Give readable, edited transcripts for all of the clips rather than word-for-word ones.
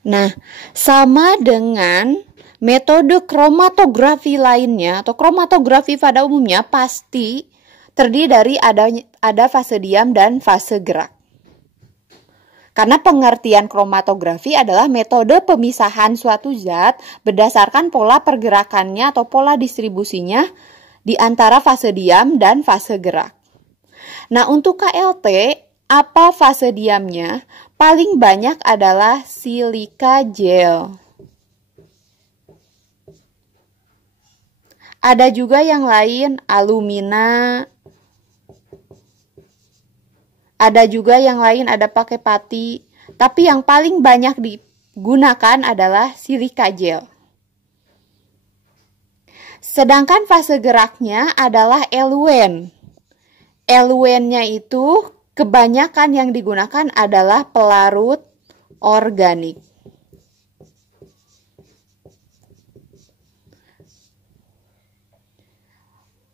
Nah, sama dengan metode kromatografi lainnya atau kromatografi pada umumnya pasti terdiri dari ada fase diam dan fase gerak. Karena pengertian kromatografi adalah metode pemisahan suatu zat berdasarkan pola pergerakannya atau pola distribusinya di antara fase diam dan fase gerak. Nah, untuk KLT, apa fase diamnya? Paling banyak adalah silika gel. Ada juga yang lain, alumina. Ada juga yang lain, ada pakai pati. Tapi yang paling banyak digunakan adalah silika gel. Sedangkan fase geraknya adalah eluen. Eluennya itu kebanyakan yang digunakan adalah pelarut organik.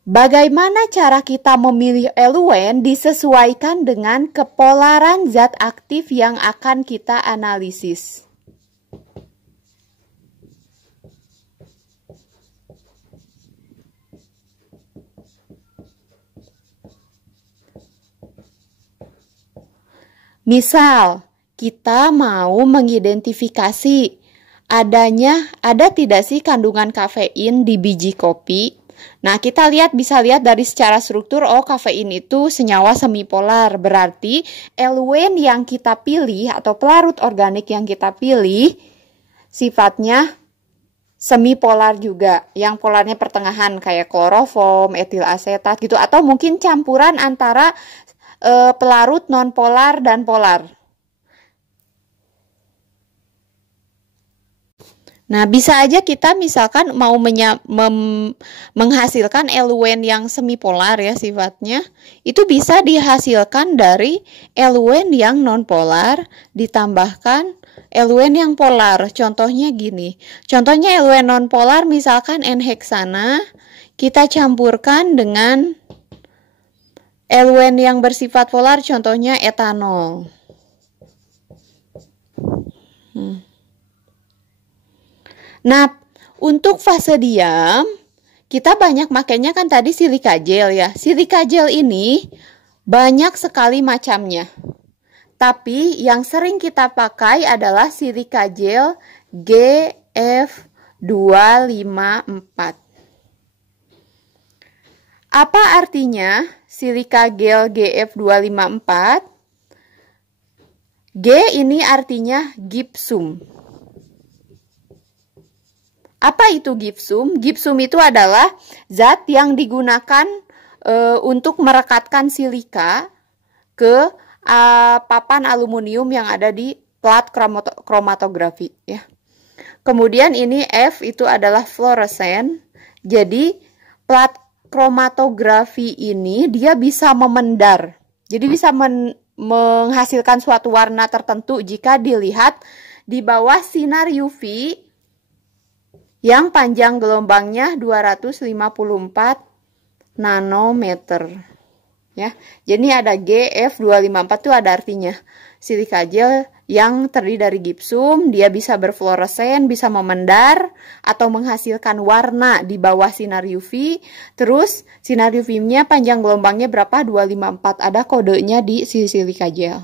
Bagaimana cara kita memilih eluen disesuaikan dengan kepolaran zat aktif yang akan kita analisis. Misal, kita mau mengidentifikasi ada tidak sih kandungan kafein di biji kopi. Nah, kita bisa lihat dari secara struktur, kafein itu senyawa semipolar. Berarti eluen yang kita pilih atau pelarut organik yang kita pilih sifatnya semipolar juga. Yang polarnya pertengahan kayak kloroform, etil asetat gitu. Atau mungkin campuran antara pelarut nonpolar dan polar. Nah, bisa aja kita misalkan mau menghasilkan eluen yang semipolar ya sifatnya, itu bisa dihasilkan dari eluen yang nonpolar ditambahkan eluen yang polar. Contohnya gini, contohnya eluen nonpolar misalkan N-heksana, kita campurkan dengan eluen yang bersifat polar, contohnya etanol. Nah, untuk fase diam, kita banyak makanya kan tadi silika gel ya. Silika gel ini banyak sekali macamnya. Tapi yang sering kita pakai adalah silika gel GF254. Apa artinya silika gel GF254? G ini artinya gypsum. Apa itu gypsum? Gypsum itu adalah zat yang digunakan untuk merekatkan silika ke papan aluminium yang ada di plat kromatografi ya. Kemudian ini F itu adalah fluoresen. Jadi plat kromatografi ini dia bisa memendar. Jadi bisa menghasilkan suatu warna tertentu jika dilihat di bawah sinar UV yang panjang gelombangnya 254 nanometer. Ya, jadi ada GF254 itu ada artinya silika gel yang terdiri dari gypsum, dia bisa berfluoresen, bisa memendar atau menghasilkan warna di bawah sinar UV. Terus sinar UV-nya panjang gelombangnya berapa? 254. Ada kodenya di silika gel.